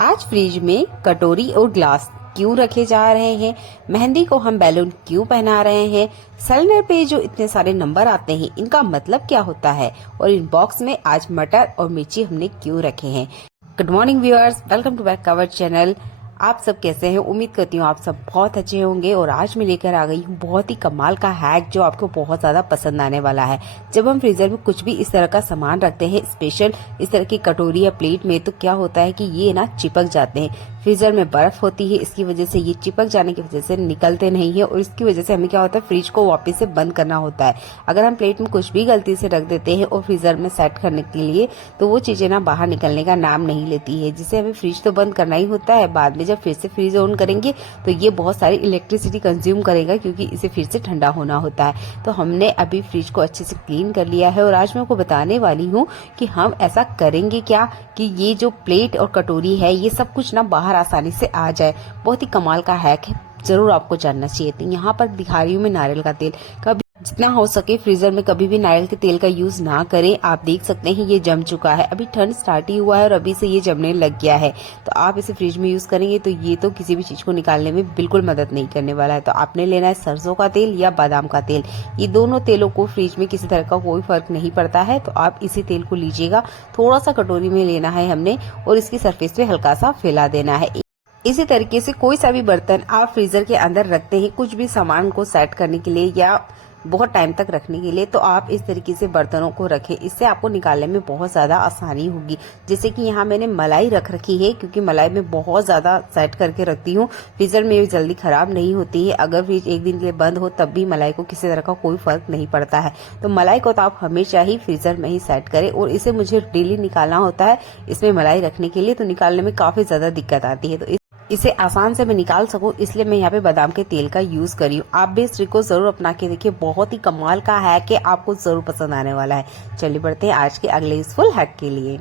आज फ्रिज में कटोरी और ग्लास क्यों रखे जा रहे हैं, मेहंदी को हम बैलून क्यों पहना रहे हैं, सिलेंडर पे जो इतने सारे नंबर आते हैं इनका मतलब क्या होता है, और इन बॉक्स में आज मटर और मिर्ची हमने क्यों रखे हैं। Good morning viewers, welcome to back our channel. आप सब कैसे हैं? उम्मीद करती हूँ आप सब बहुत अच्छे होंगे। और आज मैं लेकर आ गई हूँ बहुत ही कमाल का हैक जो आपको बहुत ज्यादा पसंद आने वाला है। जब हम फ्रीजर में कुछ भी इस तरह का सामान रखते हैं, स्पेशल इस तरह की कटोरी या प्लेट में, तो क्या होता है कि ये ना चिपक जाते हैं। फ्रीजर में बर्फ होती है, इसकी वजह से ये चिपक जाने की वजह से निकलते नहीं है, और इसकी वजह से हमें क्या होता है, फ्रिज को वापस से बंद करना होता है। अगर हम प्लेट में कुछ भी गलती से रख देते हैं और फ्रीजर में सेट करने के लिए, तो वो चीजें ना बाहर निकलने का नाम नहीं लेती है, जिससे हमें फ्रिज तो बंद करना ही होता है। बाद में जब फिर से फ्रिज ऑन करेंगे तो ये बहुत सारी इलेक्ट्रिसिटी कंज्यूम करेगा, क्योंकि इसे फिर से ठंडा होना होता है। तो हमने अभी फ्रिज को अच्छे से क्लीन कर लिया है, और आज मैं आपको बताने वाली हूँ कि हम ऐसा करेंगे क्या कि ये जो प्लेट और कटोरी है ये सब कुछ ना बाहर आसानी से आ जाए। बहुत ही कमाल का हैक है, जरूर आपको जानना चाहिए। तो यहाँ पर दिखा रही हूँ मैं नारियल का तेल। कभी जितना हो सके फ्रीजर में कभी भी नारियल के तेल का यूज ना करें। आप देख सकते हैं ये जम चुका है, अभी ठंड स्टार्ट ही हुआ है और अभी से ये जमने लग गया है। तो आप इसे फ्रिज में यूज करेंगे तो ये तो किसी भी चीज को निकालने में बिल्कुल मदद नहीं करने वाला है। तो आपने लेना है सरसों का तेल या बादाम का तेल। ये दोनों तेलों को फ्रिज में किसी तरह का कोई फर्क नहीं पड़ता है। तो आप इसी तेल को लीजिएगा, थोड़ा सा कटोरी में लेना है हमने, और इसकी सरफेस पे हल्का सा फैला देना है। इसी तरीके से कोई सा भी बर्तन आप फ्रीजर के अंदर रखते हैं कुछ भी सामान को सेट करने के लिए या बहुत टाइम तक रखने के लिए, तो आप इस तरीके से बर्तनों को रखें। इससे आपको निकालने में बहुत ज्यादा आसानी होगी। जैसे कि यहाँ मैंने मलाई रख रखी है, क्योंकि मलाई में बहुत ज्यादा सेट करके रखती हूँ, फ्रीजर में जल्दी खराब नहीं होती है। अगर फ्रिज एक दिन के लिए बंद हो तब भी मलाई को किसी तरह का कोई फर्क नहीं पड़ता है। तो मलाई को तो आप हमेशा ही फ्रीजर में ही सेट करें, और इसे मुझे डेली निकालना होता है इसमें मलाई रखने के लिए, तो निकालने में काफी ज्यादा दिक्कत आती है। तो इसे आसान से मैं निकाल सकूं, इसलिए मैं यहाँ पे बादाम के तेल का यूज कर रही हूँ। आप भी इस ट्रिक को जरूर अपना के देखिए, बहुत ही कमाल का हैक है, आपको जरूर पसंद आने वाला है। चलिए बढ़ते हैं आज के अगले यूजफुल हैक के लिए।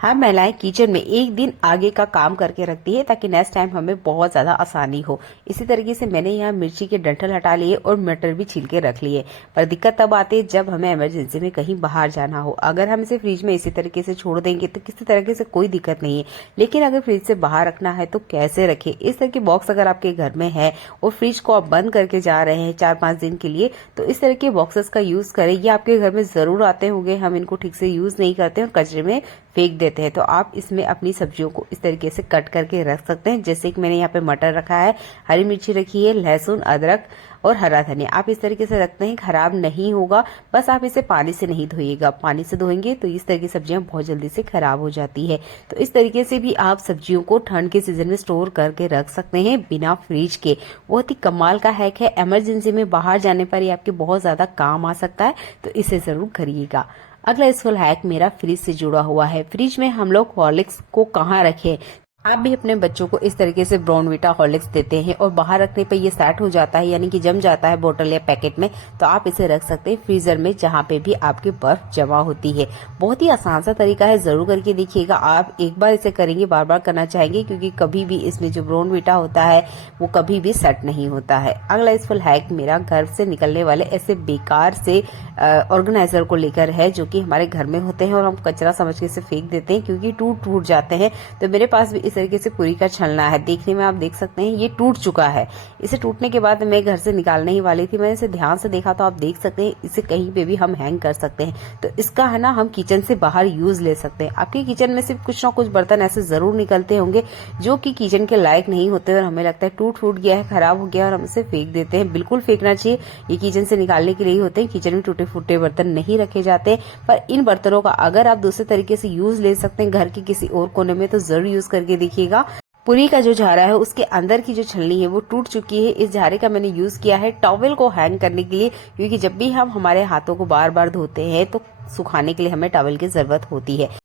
हम महिलाएं किचन में एक दिन आगे का काम करके रखती है, ताकि नेक्स्ट टाइम हमें बहुत ज्यादा आसानी हो। इसी तरीके से मैंने यहाँ मिर्ची के डंठल हटा लिए और मटर भी छील के रख लिए। पर दिक्कत तब आती है जब हमें इमरजेंसी में कहीं बाहर जाना हो। अगर हम इसे फ्रिज में इसी तरीके से छोड़ देंगे तो किसी तरीके से कोई दिक्कत नहीं है, लेकिन अगर फ्रिज से बाहर रखना है तो कैसे रखें। इस तरह के बॉक्स अगर आपके घर में है और फ्रिज को आप बंद करके जा रहे हैं 4-5 दिन के लिए, तो इस तरह के बॉक्सेस का यूज करें। ये आपके घर में जरूर आते होंगे, हम इनको ठीक से यूज नहीं करते और कचरे में फेंक देते हैं। तो आप इसमें अपनी सब्जियों को इस तरीके से कट करके रख सकते हैं। जैसे कि मैंने यहाँ पे मटर रखा है, हरी मिर्ची रखी है, लहसुन, अदरक और हरा धनिया। आप इस तरीके से रखते हैं, खराब नहीं होगा। बस आप इसे पानी से नहीं धोइएगा, पानी से धोएंगे तो इस तरह की सब्जियां बहुत जल्दी से खराब हो जाती है। तो इस तरीके से भी आप सब्जियों को ठंड के सीजन में स्टोर करके रख सकते हैं बिना फ्रिज के। बहुत ही कमाल का हैक है, इमरजेंसी में बाहर जाने पर ये आपके बहुत ज्यादा काम आ सकता है। तो इसे जरूर करिएगा। अगला यूजफुल हैक मेरा फ्रिज से जुड़ा हुआ है। फ्रिज में हम लोग हॉर्लिक्स को कहाँ रखें। आप भी अपने बच्चों को इस तरीके से ब्राउनविटा हॉर्लिक्स देते हैं और बाहर रखने पे ये सेट हो जाता है, यानी कि जम जाता है बोतल या पैकेट में, तो आप इसे रख सकते हैं फ्रीजर में जहाँ पे भी आपकी बर्फ जमा होती है। बहुत ही आसान सा तरीका है, जरूर करके देखिएगा। आप एक बार इसे करेंगे बार बार करना चाहेंगे, क्योंकि कभी भी इसमें जो ब्राउनविटा होता है वो कभी भी सेट नहीं होता है। अगला यूजफुल हैक मेरा घर से निकलने वाले ऐसे बेकार से ऑर्गेनाइजर को लेकर है, जो कि हमारे घर में होते हैं और हम कचरा समझ के इसे फेंक देते हैं, क्योंकि टूट जाते हैं। तो मेरे पास भी इस तरीके से पूरी का छलना है, देखने में आप देख सकते हैं ये टूट चुका है। इसे टूटने के बाद मैं घर से निकालने ही वाली थी, मैंने इसे ध्यान से देखा तो आप देख सकते हैं इसे कहीं पे भी हम हैंग कर सकते हैं। तो इसका है ना, हम किचन से बाहर यूज ले सकते हैं। आपके किचन में से कुछ ना कुछ बर्तन ऐसे जरूर निकलते होंगे जो कि किचन के लायक नहीं होते, और हमें लगता है टूट गया है, खराब हो गया, और हम इसे फेंक देते हैं। बिल्कुल फेंकना चाहिए, ये किचन से निकालने के लिए होते हैं। किचन में टूटे फूटे बर्तन नहीं रखे जाते। पर इन बर्तनों का अगर आप दूसरे तरीके से यूज ले सकते हैं घर के किसी और कोने में, तो जरूर यूज करके देखिएगा। पूरी का जो झारा है उसके अंदर की जो छलनी है वो टूट चुकी है। इस झारे का मैंने यूज किया है टॉवेल को हैंग करने के लिए, क्योंकि जब भी हम हमारे हाथों को बार बार धोते हैं तो सुखाने के लिए हमें टॉवेल की जरूरत होती है।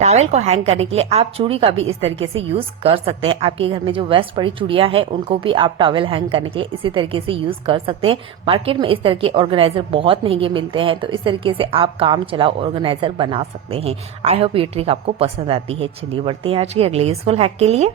टॉवेल को हैंग करने के लिए आप चूड़ी का भी इस तरीके से यूज कर सकते हैं। आपके घर में जो वेस्ट पड़ी चूड़ियां हैं उनको भी आप टॉवेल हैंग करने के लिए इसी तरीके से यूज कर सकते हैं। मार्केट में इस तरह के ऑर्गेनाइजर बहुत महंगे मिलते हैं, तो इस तरीके से आप काम चलाओ ऑर्गेनाइजर बना सकते हैं। आई होप ये ट्रिक आपको पसंद आती है। चलिए बढ़ते हैं आज के अगले यूजफुल हैक के लिए।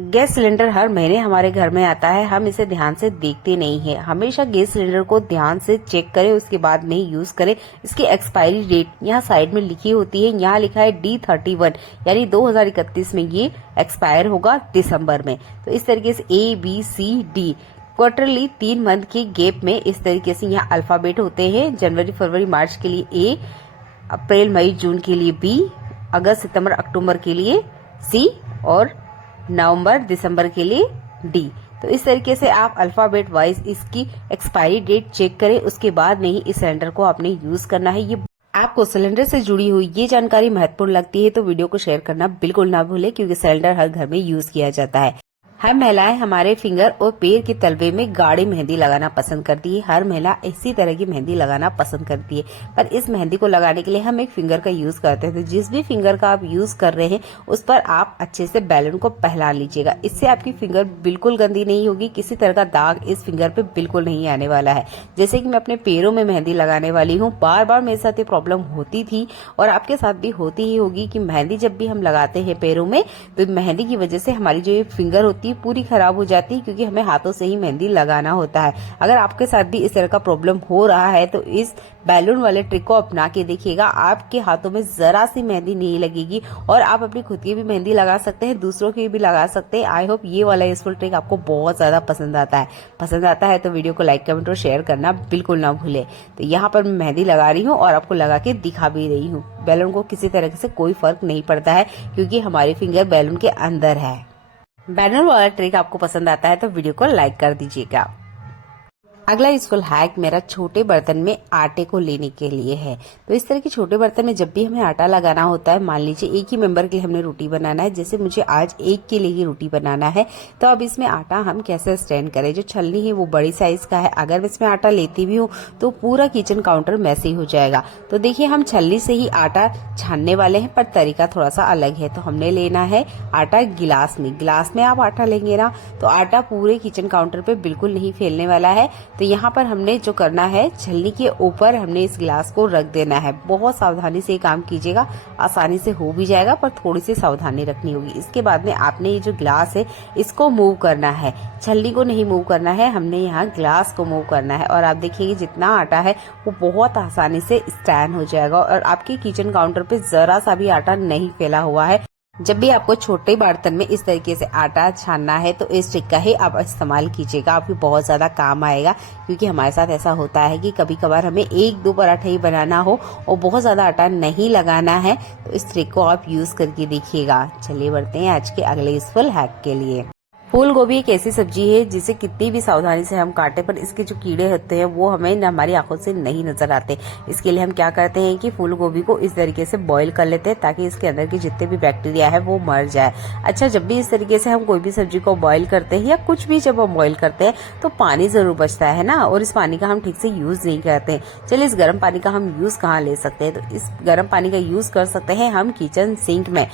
गैस सिलेंडर हर महीने हमारे घर में आता है, हम इसे ध्यान से देखते नहीं है। हमेशा गैस सिलेंडर को ध्यान से चेक करें, उसके बाद में यूज करें। इसकी एक्सपायरी डेट यहाँ साइड में लिखी होती है, यहाँ लिखा है D31 यानी 2031 में ये एक्सपायर होगा दिसंबर में। तो इस तरीके से ABCD क्वार्टरली 3 मंथ के गैप में इस तरीके से यहाँ अल्फाबेट होते हैं। जनवरी फरवरी मार्च के लिए A, अप्रैल मई जून के लिए B, अगस्त सितंबर अक्टूबर के लिए C और नवंबर दिसंबर के लिए डी। तो इस तरीके से आप अल्फाबेट वाइज इसकी एक्सपायरी डेट चेक करें, उसके बाद में ही इस सिलेंडर को आपने यूज करना है। ये आपको सिलेंडर से जुड़ी हुई ये जानकारी महत्वपूर्ण लगती है तो वीडियो को शेयर करना बिल्कुल ना भूलें, क्योंकि सिलेंडर हर घर में यूज किया जाता है। हर महिलाएं हमारे फिंगर और पैर के तलवे में गाढ़ी मेहंदी लगाना पसंद करती है। हर महिला इसी तरह की मेहंदी लगाना पसंद करती है, पर इस मेहंदी को लगाने के लिए हम एक फिंगर का यूज करते हैं। तो जिस भी फिंगर का आप यूज कर रहे हैं उस पर आप अच्छे से बैलून को पहला लीजिएगा। इससे आपकी फिंगर बिल्कुल गंदी नहीं होगी, किसी तरह का दाग इस फिंगर पे बिल्कुल नहीं आने वाला है। जैसे कि मैं अपने पैरों में मेहंदी लगाने वाली हूँ, बार बार मेरे साथ ये प्रॉब्लम होती थी और आपके साथ भी होती ही होगी कि मेहंदी जब भी हम लगाते हैं पैरों में तो मेहंदी की वजह से हमारी जो ये फिंगर होती है पूरी खराब हो जाती है, क्योंकि हमें हाथों से ही मेहंदी लगाना होता है। अगर आपके साथ भी इस तरह का प्रॉब्लम हो रहा है तो इस बैलून वाले ट्रिक को अपना के देखिएगा, आपके हाथों में जरा सी मेहंदी नहीं लगेगी और आप अपनी खुद की भी मेहंदी लगा सकते हैं, दूसरों की भी लगा सकते हैं। आई होप ये वाला यूजफुल ट्रिक आपको बहुत ज्यादा पसंद आता है तो वीडियो को लाइक कमेंट और शेयर करना बिल्कुल ना भूले। तो यहाँ पर मैं मेहंदी लगा रही हूँ और आपको लगा के दिखा भी रही हूँ। बैलून को किसी तरह से कोई फर्क नहीं पड़ता है, क्योंकि हमारी फिंगर बैलून के अंदर है। बैनर वाला ट्रिक आपको पसंद आता है तो वीडियो को लाइक कर दीजिएगा। अगला यूजफुल हैक मेरा छोटे बर्तन में आटे को लेने के लिए है। तो इस तरह के छोटे बर्तन में जब भी हमें आटा लगाना होता है, मान लीजिए एक ही मेंबर के लिए हमने रोटी बनाना है, जैसे मुझे आज एक के लिए ही रोटी बनाना है, तो अब इसमें आटा हम कैसे स्टैंड करें। जो छलनी है वो बड़ी साइज का है, अगर मैं इसमें आटा लेती भी हूँ तो पूरा किचन काउंटर मैसी हो जाएगा। तो देखिए हम छलनी से ही आटा छानने वाले हैं, पर तरीका थोड़ा सा अलग है। तो हमने लेना है आटा गिलास में आप आटा लेंगे ना तो आटा पूरे किचन काउंटर पे बिल्कुल नहीं फैलने वाला है। तो यहाँ पर हमने जो करना है, छलनी के ऊपर हमने इस गिलास को रख देना है। बहुत सावधानी से ये काम कीजिएगा, आसानी से हो भी जाएगा पर थोड़ी सी सावधानी रखनी होगी। इसके बाद में आपने ये जो गिलास है इसको मूव करना है, छलनी को नहीं मूव करना है, हमने यहाँ गिलास को मूव करना है। और आप देखिए जितना आटा है वो बहुत आसानी से स्टैंड हो जाएगा और आपके किचन काउंटर पे जरा सा भी आटा नहीं फैला हुआ है। जब भी आपको छोटे बर्तन में इस तरीके से आटा छानना है तो इस ट्रिक का ही आप इस्तेमाल कीजिएगा, आपको बहुत ज्यादा काम आएगा। क्योंकि हमारे साथ ऐसा होता है कि कभी कभार हमें 1-2 पराठे ही बनाना हो और बहुत ज्यादा आटा नहीं लगाना है, तो इस ट्रिक को आप यूज करके देखिएगा। चलिए बढ़ते हैं आज के अगले यूजफुल हैक के लिए। फूल गोभी एक ऐसी सब्जी है जिसे कितनी भी सावधानी से हम काटे पर इसके जो कीड़े होते हैं वो हमें हमारी आंखों से नहीं नजर आते। इसके लिए हम क्या करते हैं कि फूल गोभी को इस तरीके से बॉईल कर लेते हैं ताकि इसके अंदर के जितने भी बैक्टीरिया है वो मर जाए। अच्छा, जब भी इस तरीके से हम कोई भी सब्जी को बॉईल करते हैं या कुछ भी जब हम बॉईल करते हैं तो पानी जरूर बचता है ना, और इस पानी का हम ठीक से यूज नहीं करते हैं। चलिए इस गर्म पानी का हम यूज कहाँ ले सकते हैं, तो इस गर्म पानी का यूज कर सकते हैं हम किचन सिंक में।